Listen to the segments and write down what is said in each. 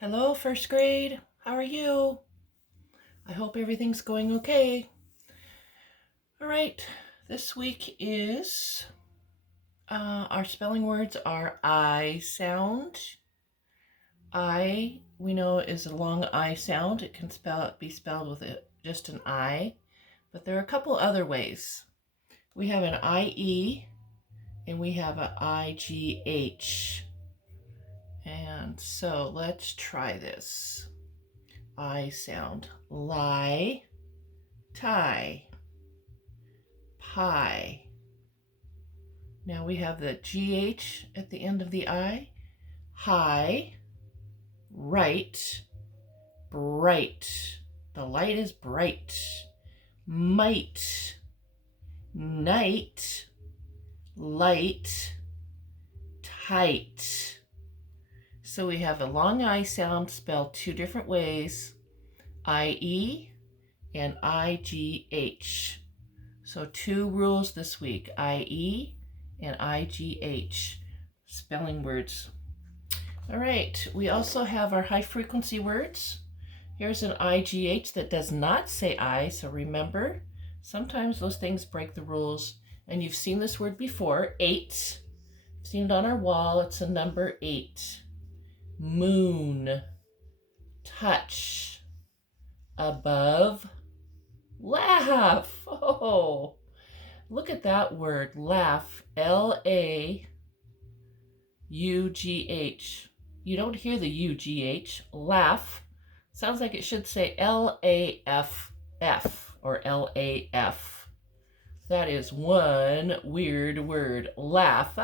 Hello, first grade. How are you? I hope everything's going okay. All right, this week is our spelling words are I sound. I, we know, is a long I sound. It can be spelled with just an I, but there are a couple other ways. We have an IE and we have an IGH. And so let's try this. I sound. Lie, tie, pie. Now we have the GH at the end of the I. High, right, bright. The light is bright. Might, night, light, tight. So we have a long I sound spelled two different ways, IE and IGH. So two rules this week, IE and IGH, spelling words. All right, we also have our high frequency words. Here's an IGH that does not say I, so remember, sometimes those things break the rules. And you've seen this word before, 8. You've seen it on our wall, it's a number 8. Moon, touch, above, laugh. Oh, look at that word, laugh, Laugh. You don't hear the UGH, laugh. Sounds like it should say LAFF or LAF. That is one weird word, laugh.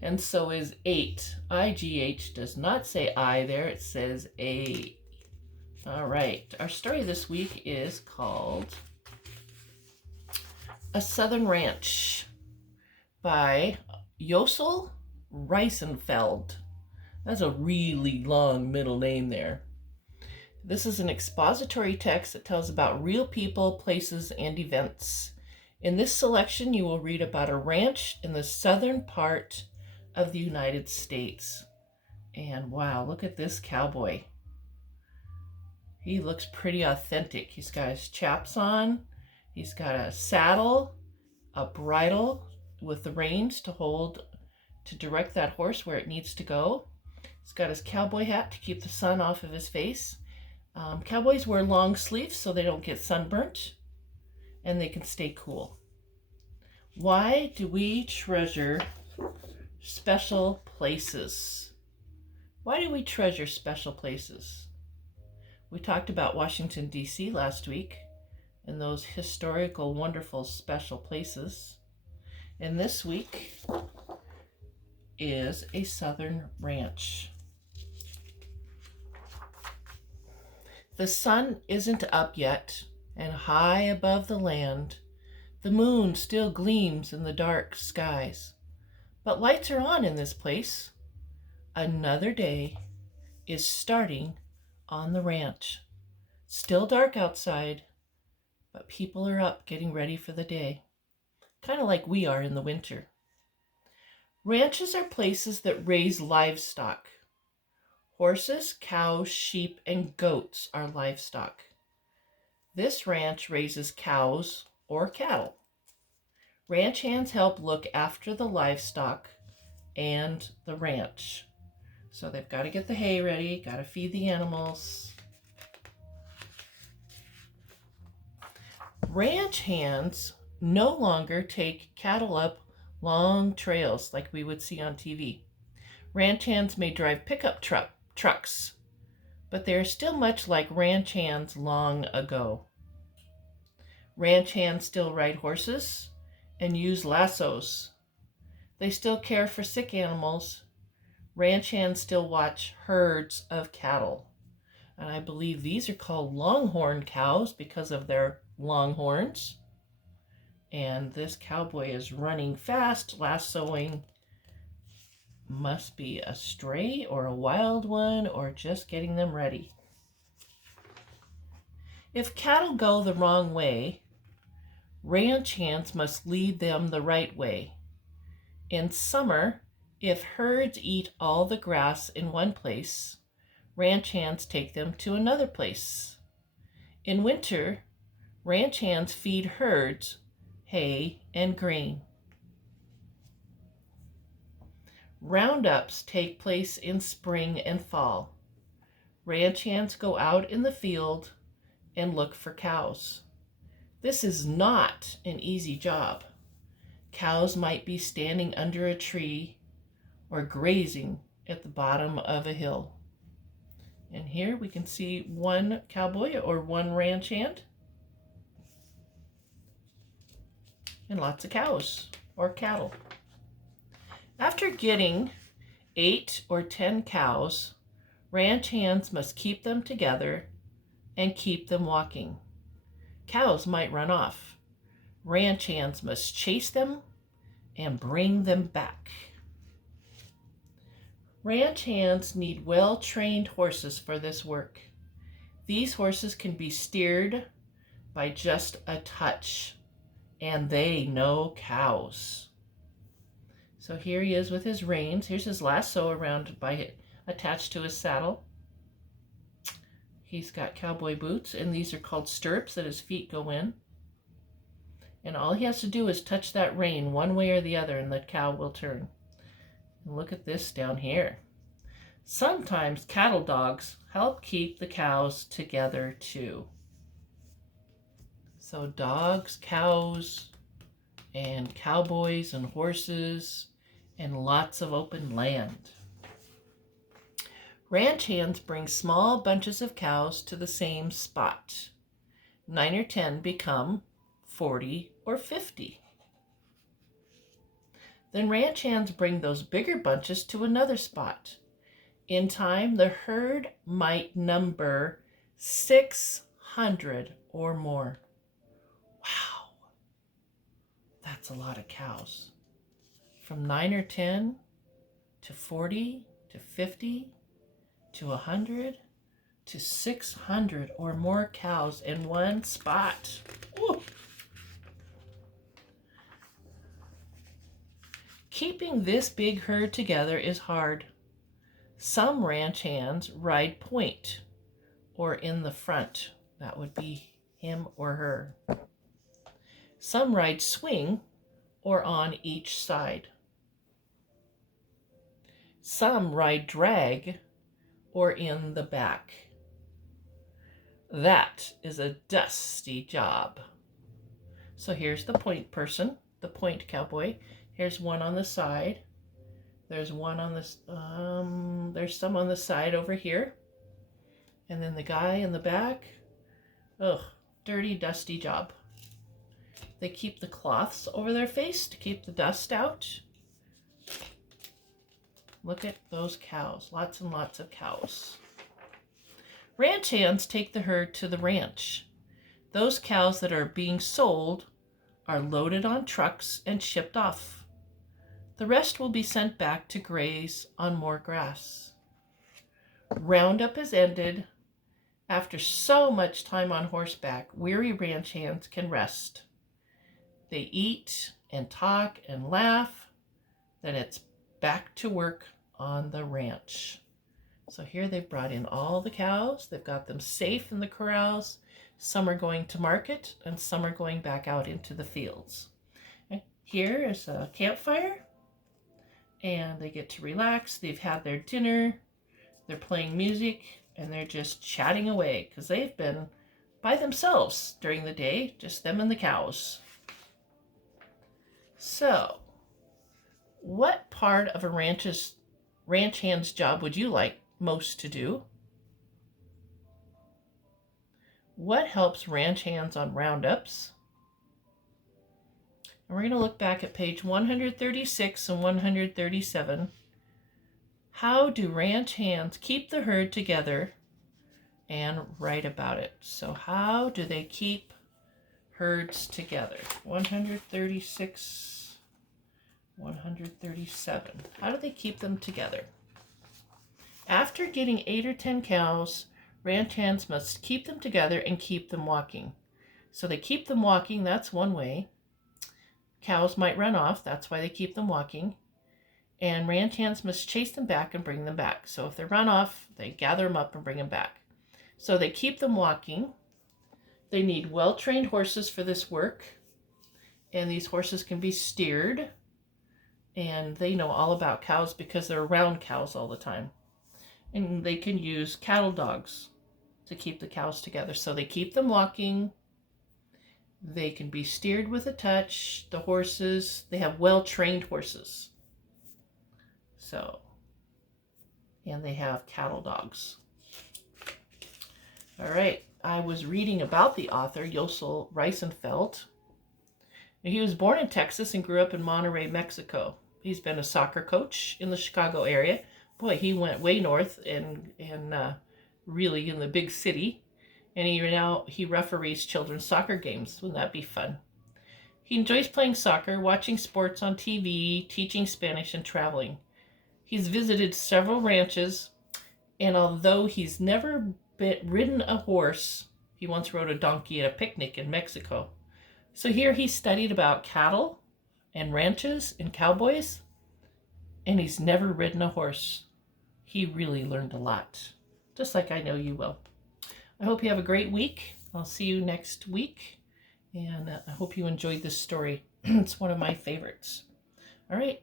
And so is 8. IGH does not say I there, it says A. All right, our story this week is called A Southern Ranch by Josel Reisenfeld. That's a really long middle name there. This is an expository text that tells about real people, places, and events. In this selection, you will read about a ranch in the southern part of the United States. And wow, look at this cowboy. He looks pretty authentic. He's got his chaps on. He's got a saddle, a bridle with the reins to direct that horse where it needs to go. He's got his cowboy hat to keep the sun off of his face. Cowboys wear long sleeves so they don't get sunburnt and they can stay cool. Why do we treasure special places? Why do we treasure special places? We talked about Washington, D.C. last week and those historical, wonderful, special places. And this week is a southern ranch. The sun isn't up yet, and high above the land, the moon still gleams in the dark skies. But lights are on in this place. Another day is starting on the ranch. Still dark outside, but people are up getting ready for the day. Kind of like we are in the winter. Ranches are places that raise livestock. Horses, cows, sheep, and goats are livestock. This ranch raises cows or cattle. Ranch hands help look after the livestock and the ranch. So they've got to get the hay ready, got to feed the animals. Ranch hands no longer take cattle up long trails like we would see on TV. Ranch hands may drive pickup trucks, but they are still much like ranch hands long ago. Ranch hands still ride horses and use lassos. They still care for sick animals. Ranch hands still watch herds of cattle. And I believe these are called longhorn cows because of their long horns. And this cowboy is running fast, lassoing. Must be a stray or a wild one or just getting them ready. If cattle go the wrong way, ranch hands must lead them the right way. In summer, If herds eat all the grass in one place, ranch hands take them to another place. In winter, ranch hands feed herds hay and grain. Roundups take place in spring and fall. Ranch hands go out in the field and look for cows. This is not an easy job. Cows might be standing under a tree or grazing at the bottom of a hill. And here we can see one cowboy or one ranch hand and lots of cows or cattle. After getting 8 or 10 cows, ranch hands must keep them together and keep them walking. Cows might run off. Ranch hands must chase them and bring them back. Ranch hands need well-trained horses for this work. These horses can be steered by just a touch, and they know cows. So here he is with his reins. Here's his lasso attached to his saddle. He's got cowboy boots, and these are called stirrups that his feet go in. And all he has to do is touch that rein one way or the other, and the cow will turn. And look at this down here. Sometimes cattle dogs help keep the cows together too. So dogs, cows, and cowboys and horses, and lots of open land. Ranch hands bring small bunches of cows to the same spot. 9 or 10 become 40 or 50. Then ranch hands bring those bigger bunches to another spot. In time, the herd might number 600 or more. Wow, that's a lot of cows. From 9 or 10 to 40 to 50 to 100 to 600 or more cows in one spot. Woo. Keeping this big herd together is hard. Some ranch hands ride point or in the front. That would be him or her. Some ride swing or on each side. Some ride drag or in the back. That is a dusty job. So here's the point person, the point cowboy. Here's one on the side. There's one on this, there's some on the side over here. And then the guy in the back. Ugh, dirty, dusty job. They keep the cloths over their face to keep the dust out. Look at those cows, lots and lots of cows. Ranch hands take the herd to the ranch. Those cows that are being sold are loaded on trucks and shipped off. The rest will be sent back to graze on more grass. Roundup is ended. After so much time on horseback, weary ranch hands can rest. They eat and talk and laugh. Then it's back to work on the ranch. So here they've brought in all the cows. They've got them safe in the corrals. Some are going to market and some are going back out into the fields. Okay. Here is a campfire and they get to relax. They've had their dinner. They're playing music and they're just chatting away because they've been by themselves during the day, just them and the cows. So, what part of a ranch hand's job would you like most to do? What helps ranch hands on roundups? And we're going to look back at page 136 and 137. How do ranch hands keep the herd together and write about it? So how do they keep herds together? 136, 137. How do they keep them together? After getting 8 or 10 cows, ranch hands must keep them together and keep them walking. So they keep them walking, that's one way. Cows might run off, that's why they keep them walking. and ranch hands must chase them back and bring them back. So if they run off, they gather them up and bring them back. So they keep them walking. They need well-trained horses for this work, and these horses can be steered, and they know all about cows because they're around cows all the time. And they can use cattle dogs to keep the cows together. So they keep them walking. They can be steered with a touch. The horses, they have well-trained horses. So, and they have cattle dogs. All right, I was reading about the author, Josel Reisenfeld. He was born in Texas and grew up in Monterrey, Mexico. He's been a soccer coach in the Chicago area. Boy, he went way north and really in the big city. And he referees children's soccer games. Wouldn't that be fun? He enjoys playing soccer, watching sports on TV, teaching Spanish, and traveling. He's visited several ranches, and although he's never ridden a horse, he once rode a donkey at a picnic in Mexico. So here he studied about cattle and ranches and cowboys, and he's never ridden a horse. He really learned a lot, just like I know you will. I hope you have a great week. I'll see you next week, and I hope you enjoyed this story. It's one of my favorites. All right,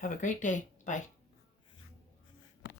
have a great day. Bye.